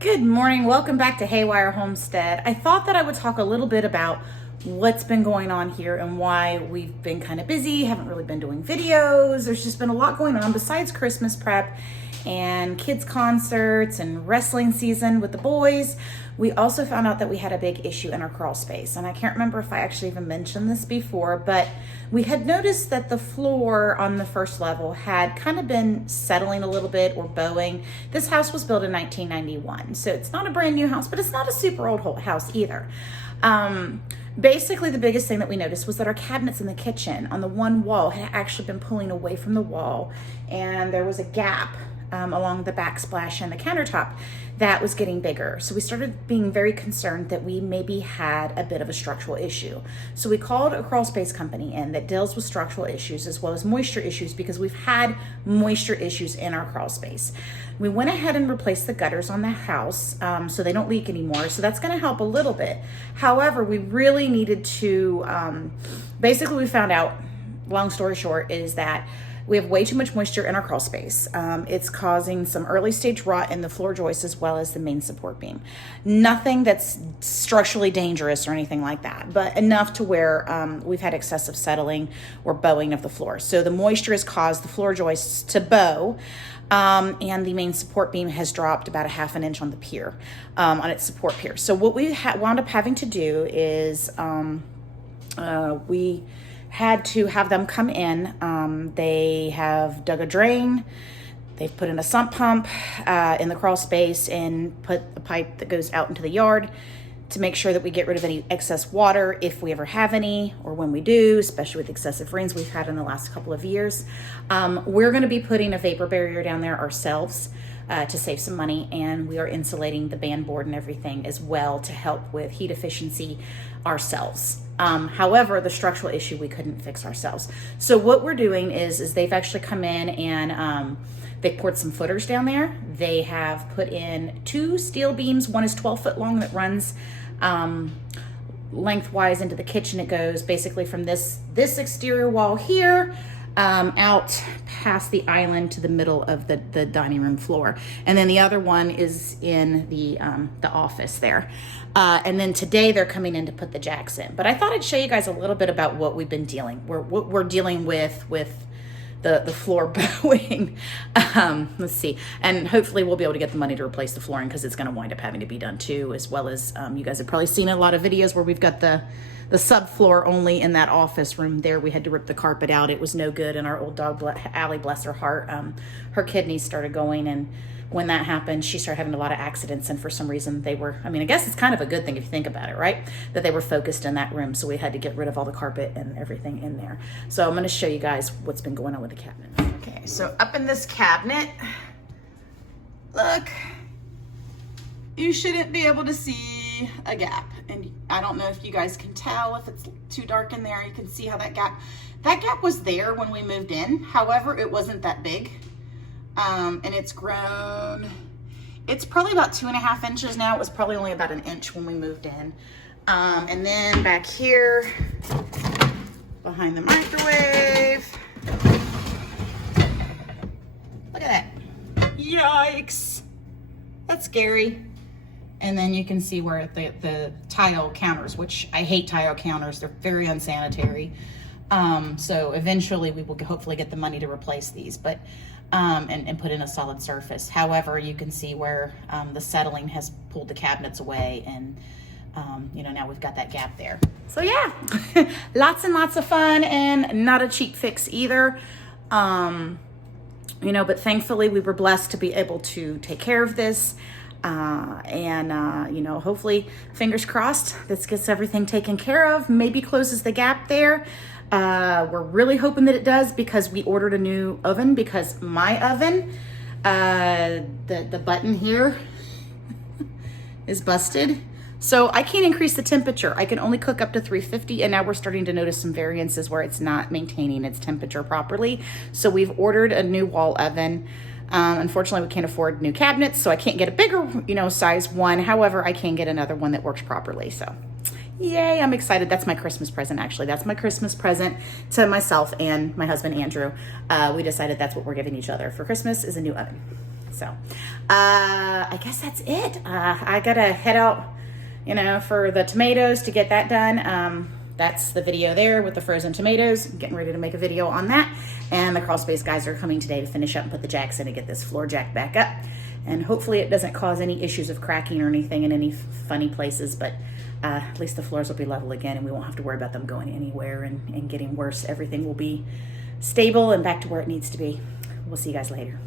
Good morning. Welcome back to Haywire Homestead. I thought that I would talk a little bit about what's been going on here and why we've been kind of busy, haven't really been doing videos. There's just been a lot going on besides Christmas prep and kids concerts and wrestling season with the boys. We also found out that we had a big issue in our crawl space, and I can't remember if I actually even mentioned this before, but we had noticed that the floor on the first level had kind of been settling a little bit or bowing. This house was built in 1991, so it's not a brand new house, but it's not a super old house either. Basically, the biggest thing that we noticed was that our cabinets in the kitchen on the one wall had actually been pulling away from the wall, and there was a gap along the backsplash and the countertop that was getting bigger. So we started being very concerned that we maybe had a bit of a structural issue. So we called a crawl space company in that deals with structural issues as well as moisture issues, because we've had moisture issues in our crawl space. We went ahead and replaced the gutters on the house so they don't leak anymore. So that's going to help a little bit. However, we really needed to, basically we found out, long story short, is that we have way too much moisture in our crawl space. It's causing some early stage rot in the floor joists as well as the main support beam. Nothing that's structurally dangerous or anything like that, but enough to where we've had excessive settling or bowing of the floor. So the moisture has caused the floor joists to bow, and the main support beam has dropped about a half an inch on the pier, on its support pier. So what we wound up having to do is we had to have them come in. They have dug a drain, they've put in a sump pump in the crawl space and put a pipe that goes out into the yard to make sure that we get rid of any excess water if we ever have any, or when we do, especially with excessive rains we've had in the last couple of years. We're going to be putting a vapor barrier down there ourselves to save some money, and we are insulating the band board and everything as well to help with heat efficiency ourselves. However, the structural issue we couldn't fix ourselves. So what we're doing is they've actually come in and they poured some footers down there. They have put in 2 steel beams. One is 12 foot long that runs lengthwise into the kitchen. It goes basically from this exterior wall here out past the island to the middle of the dining room floor. And then the other one is in the office there. And then today they're coming in to put the jacks in. But I thought I'd show you guys a little bit about what we've been what we're dealing with the floor bowing. Let's see. And hopefully we'll be able to get the money to replace the flooring, because it's going to wind up having to be done too, as well as you guys have probably seen a lot of videos where we've got the subfloor only in that office room there. We had to rip the carpet out. It was no good. And our old dog, Allie, bless her heart, her kidneys started going. And when that happened, she started having a lot of accidents. And for some reason they were, I guess it's kind of a good thing if you think about it, right? That they were focused in that room. So we had to get rid of all the carpet and everything in there. So I'm going to show you guys what's been going on with the cabinet. Okay, so up in this cabinet, look, you shouldn't be able to see a gap. And I don't know if you guys can tell, if it's too dark in there, you can see how that gap was there when we moved in. However, it wasn't that big. And it's grown, it's probably about 2.5 inches now. It was probably only about an inch when we moved in. And then back here, behind the microwave, look at that. Yikes, that's scary. And then you can see where the tile counters, which I hate tile counters, they're very unsanitary. So eventually we will hopefully get the money to replace these, but and put in a solid surface. However, you can see where the settling has pulled the cabinets away, and now we've got that gap there. So yeah, lots and lots of fun, and not a cheap fix either. But thankfully we were blessed to be able to take care of this. Hopefully, fingers crossed, this gets everything taken care of, maybe closes the gap there. We're really hoping that it does, because we ordered a new oven, because my oven, the button here is busted. So I can't increase the temperature. I can only cook up to 350, and now we're starting to notice some variances where it's not maintaining its temperature properly. So we've ordered a new wall oven. Unfortunately, we can't afford new cabinets, so I can't get a bigger, size one. However, I can get another one that works properly. So yay, I'm excited. That's my Christmas present, actually. That's my Christmas present to myself and my husband, Andrew. We decided that's what we're giving each other for Christmas, is a new oven. So I guess that's it. I gotta head out, you know, for the tomatoes to get that done. That's the video there with the frozen tomatoes. I'm getting ready to make a video on that. And the crawl space guys are coming today to finish up and put the jacks in to get this floor jack back up. And hopefully it doesn't cause any issues of cracking or anything in any funny places, but at least the floors will be level again and we won't have to worry about them going anywhere and getting worse. Everything will be stable and back to where it needs to be. We'll see you guys later.